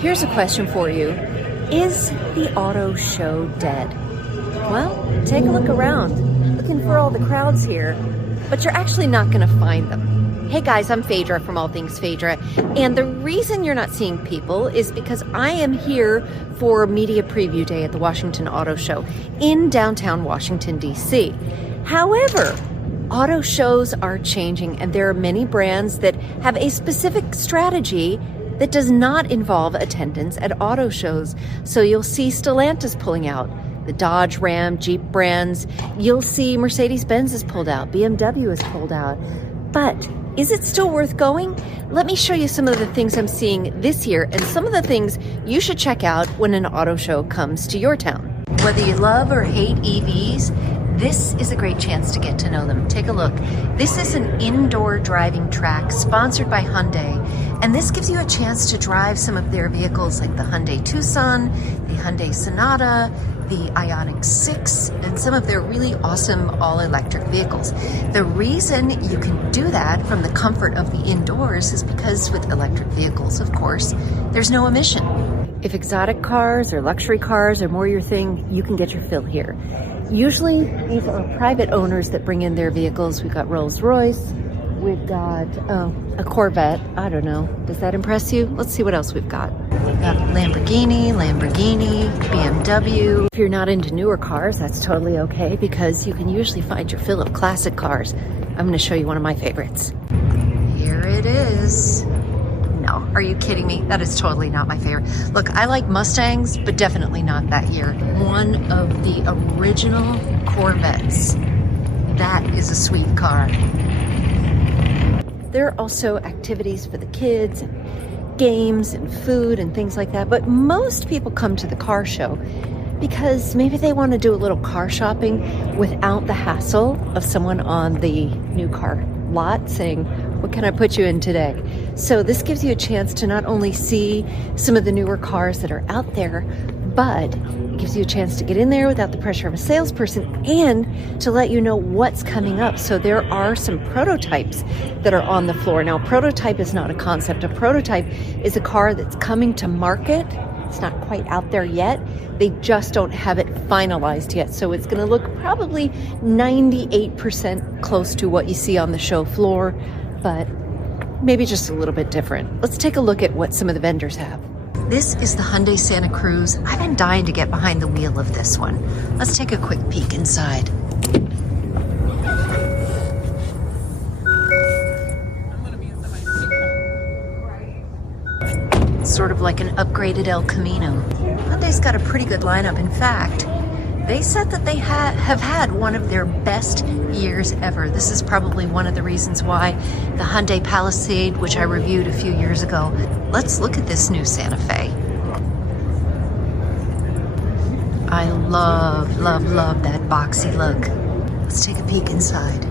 Here's a question for you. Is the auto show dead? Well, take a look around, looking for all the crowds here, but you're actually not gonna find them. Hey guys, I'm Phaedra from All Things Phaedra, and the reason you're not seeing people is because I am here for Media Preview Day at the Washington Auto Show in downtown Washington, D.C. However, auto shows are changing, and there are many brands that have a specific strategy that does not involve attendance at auto shows. So you'll see Stellantis pulling out, the Dodge, Ram, Jeep brands. You'll see Mercedes-Benz is pulled out, BMW is pulled out. But is it still worth going? Let me show you some of the things I'm seeing this year and some of the things you should check out when an auto show comes to your town. Whether you love or hate EVs, this is a great chance to get to know them. Take a look. This is an indoor driving track sponsored by Hyundai, and this gives you a chance to drive some of their vehicles like the Hyundai Tucson, the Hyundai Sonata, the Ioniq 6, and some of their really awesome all-electric vehicles. The reason you can do that from the comfort of the indoors is because with electric vehicles, of course, there's no emission. If exotic cars or luxury cars are more your thing, you can get your fill here. Usually, these are private owners that bring in their vehicles. We've got Rolls-Royce, we've got a Corvette. I don't know, does that impress you? Let's see what else we've got. We've got Lamborghini, BMW. If you're not into newer cars, that's totally okay because you can usually find your fill of classic cars. I'm gonna show you one of my favorites. Here it is. No, are you kidding me? That is totally not my favorite. Look, I like Mustangs, but definitely not that year. One of the original Corvettes. That is a sweet car. There are also activities for the kids, games and food and things like that, but most people come to the car show because maybe they want to do a little car shopping without the hassle of someone on the new car lot saying, what can I put you in today? So this gives you a chance to not only see some of the newer cars that are out there, but it gives you a chance to get in there without the pressure of a salesperson and to let you know what's coming up. So there are some prototypes that are on the floor. Now, prototype is not a concept. A prototype is a car that's coming to market. It's not quite out there yet. They just don't have it finalized yet. So it's going to look probably 98% close to what you see on the show floor, but maybe just a little bit different. Let's take a look at what some of the vendors have. This is the Hyundai Santa Cruz. I've been dying to get behind the wheel of this one. Let's take a quick peek inside. It's sort of like an upgraded El Camino. Hyundai's got a pretty good lineup. In fact, they said that they have had one of their best years ever. This is probably one of the reasons why the Hyundai Palisade, which I reviewed a few years ago. Let's look at this new Santa Fe. I love, love, love that boxy look. Let's take a peek inside.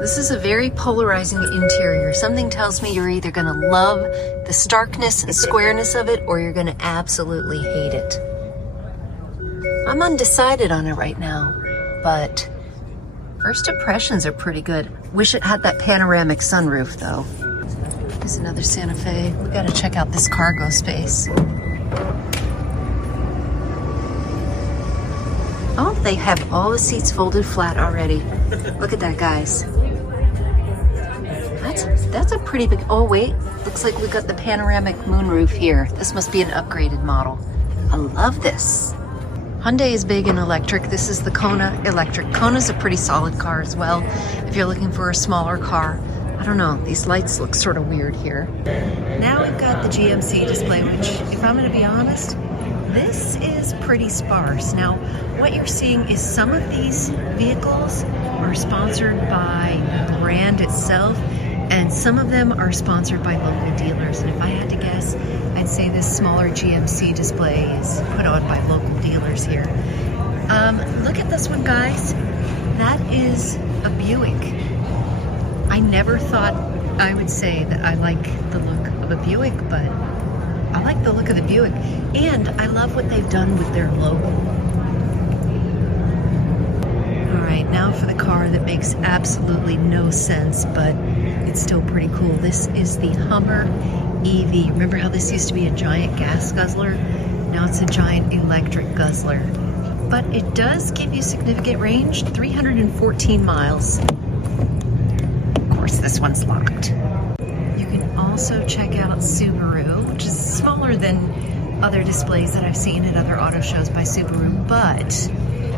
This is a very polarizing interior. Something tells me you're either gonna love the starkness and squareness of it or you're gonna absolutely hate it. I'm undecided on it right now, but first impressions are pretty good. Wish it had that panoramic sunroof though. There's another Santa Fe. We gotta check out this cargo space. Oh, they have all the seats folded flat already. Look at that, guys. That's a pretty big, oh wait, looks like we got the panoramic moonroof here. This must be an upgraded model. I love this. Hyundai is big in electric. This is the Kona electric. Kona's a pretty solid car as well. If you're looking for a smaller car, I don't know, these lights look sort of weird here. Now we've got the GMC display, which if I'm gonna be honest, this is pretty sparse. Now, what you're seeing is some of these vehicles are sponsored by the brand itself, and some of them are sponsored by local dealers. And if I had to guess, I'd say this smaller GMC display is put on by local dealers here. Look at this one, guys. That is a Buick. I never thought I would say that I like the look of a Buick, but I like the look of the Buick. And I love what they've done with their logo. All right, now for the car that makes absolutely no sense, but it's still pretty cool. This is the Hummer EV. Remember how this used to be a giant gas guzzler? Now it's a giant electric guzzler. But it does give you significant range, 314 miles. Of course, this one's locked. You can also check out Subaru, which is smaller than other displays that I've seen at other auto shows by Subaru, but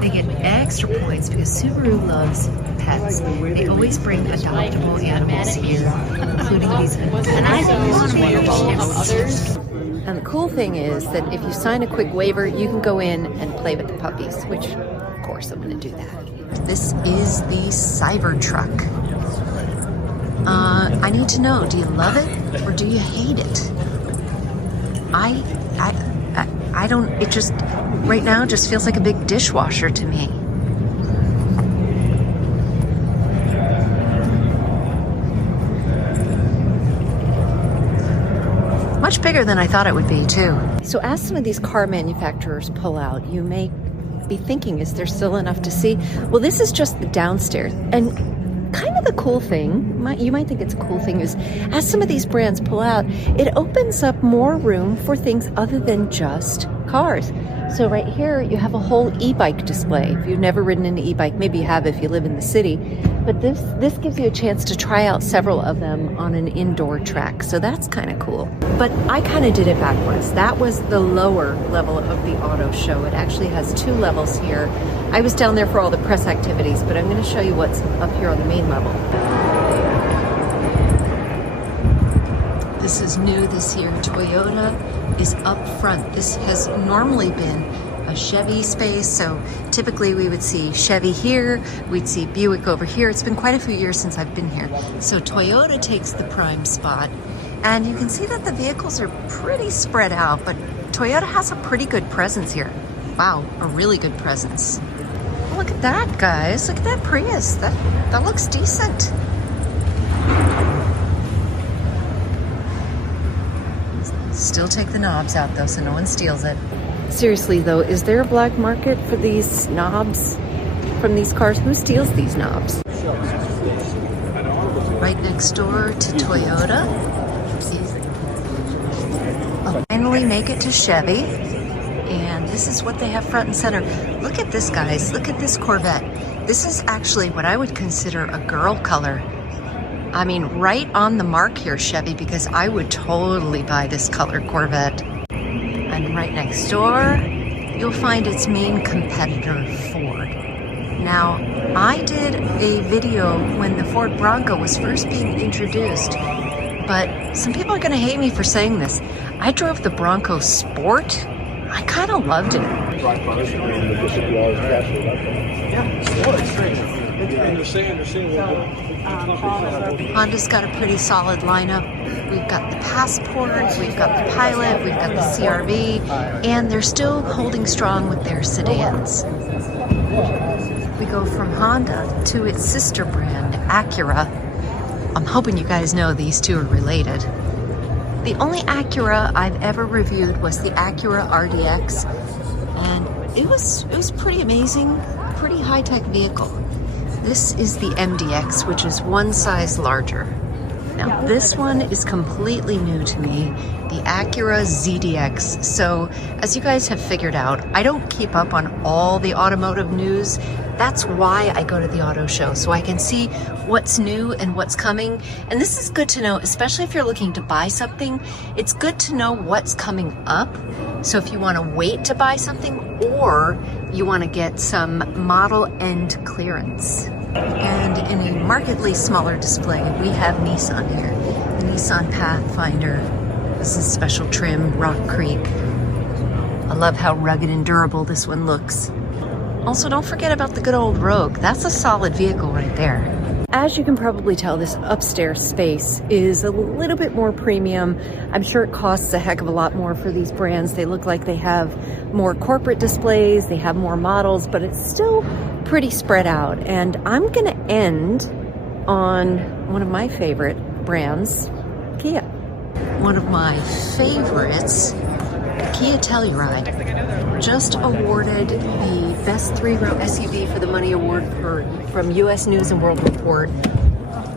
they get extra points because Subaru loves pets. They always bring adoptable animals here, including these others. And the cool thing is that if you sign a quick waiver, you can go in and play with the puppies, which, of course, I'm going to do that. This is the Cybertruck. I need to know, do you love it or do you hate it? I don't, it just, right now, just feels like a big dishwasher to me. Much bigger than I thought it would be, too. So as some of these car manufacturers pull out, you may be thinking, is there still enough to see? Well, this is just the downstairs. And kind of the cool thing, you might think it's a cool thing, is as some of these brands pull out, it opens up more room for things other than just cars. So right here, you have a whole e-bike display. If you've never ridden an e-bike, maybe you have if you live in the city, but this gives you a chance to try out several of them on an indoor track. So that's kind of cool. But I kind of did it backwards. That was the lower level of the auto show. It actually has 2 levels here. I was down there for all the press activities, but I'm going to show you what's up here on the main level. This is new this year. Toyota is up front. This has normally been a Chevy space, so typically we would see Chevy here, we'd see Buick over here. It's been quite a few years since I've been here. So Toyota takes the prime spot, and you can see that the vehicles are pretty spread out, but Toyota has a pretty good presence here. Wow, a really good presence. Look at that, guys. Look at that Prius. That looks decent. Still take the knobs out though, so no one steals it. Seriously though, is there a black market for these knobs from these cars? Who steals these knobs? Right next door to Toyota. I'll finally make it to Chevy. And this is what they have front and center. Look at this, guys. Look at this Corvette. This is actually what I would consider a girl color. I mean, right on the mark here, Chevy, because I would totally buy this colored Corvette. And right next door, you'll find its main competitor, Ford. Now, I did a video when the Ford Bronco was first being introduced, but some people are gonna hate me for saying this. I drove the Bronco Sport. I kind of loved it. Honda's got a pretty solid lineup. We've got the Passport, we've got the Pilot, we've got the CR-V, and they're still holding strong with their sedans. We go from Honda to its sister brand, Acura. I'm hoping you guys know these two are related. The only Acura I've ever reviewed was the Acura RDX, and it was pretty amazing, pretty high-tech vehicle. This is the MDX, which is one size larger. Now this one is completely new to me, the Acura ZDX. So as you guys have figured out, I don't keep up on all the automotive news. That's why I go to the auto show, so I can see what's new and what's coming. And this is good to know, especially if you're looking to buy something. It's good to know what's coming up. So if you want to wait to buy something, or you want to get some model end clearance. And in a markedly smaller display, we have Nissan here. The Nissan Pathfinder. This is special trim, Rock Creek. I love how rugged and durable this one looks. Also, don't forget about the good old Rogue. That's a solid vehicle right there. As you can probably tell, this upstairs space is a little bit more premium. I'm sure it costs a heck of a lot more for these brands. They look like they have more corporate displays, they have more models, but it's still pretty spread out. And I'm gonna end on one of my favorite brands, Kia. One of my favorites Kia Telluride just awarded the Best Three-Row SUV for the Money Award from US News and World Report,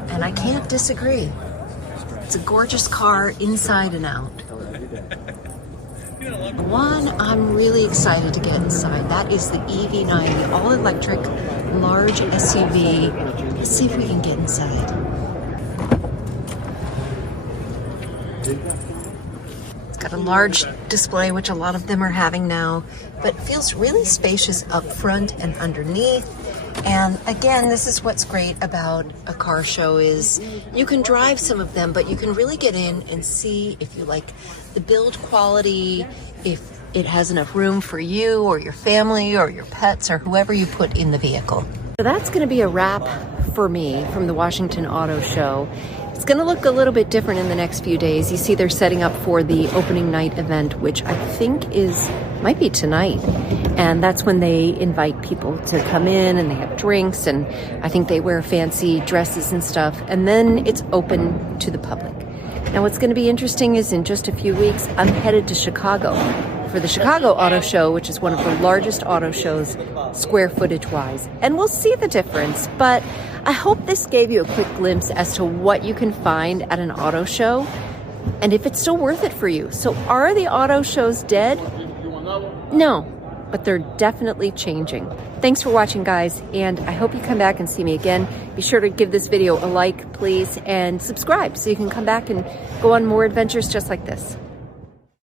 and I can't disagree. It's a gorgeous car inside and out. One I'm really excited to get inside, that is the EV9, the all-electric large SUV. Let's see if we can get inside. It's got a large display, which a lot of them are having now, but it feels really spacious up front and underneath. And again, this is what's great about a car show is you can drive some of them, but you can really get in and see if you like the build quality, if it has enough room for you or your family or your pets or whoever you put in the vehicle. So that's going to be a wrap for me from the Washington Auto Show. It's going to look a little bit different in the next few days. You see they're setting up for the opening night event, which I think might be tonight. And that's when they invite people to come in and they have drinks, and I think they wear fancy dresses and stuff. And then it's open to the public. Now what's going to be interesting is in just a few weeks, I'm headed to Chicago for the Chicago Auto Show, which is one of the largest auto shows square footage wise. And we'll see the difference, but I hope this gave you a quick glimpse as to what you can find at an auto show and if it's still worth it for you. So are the auto shows dead? No, but they're definitely changing. Thanks for watching, guys, and I hope you come back and see me again. Be sure to give this video a like, please, and subscribe so you can come back and go on more adventures just like this.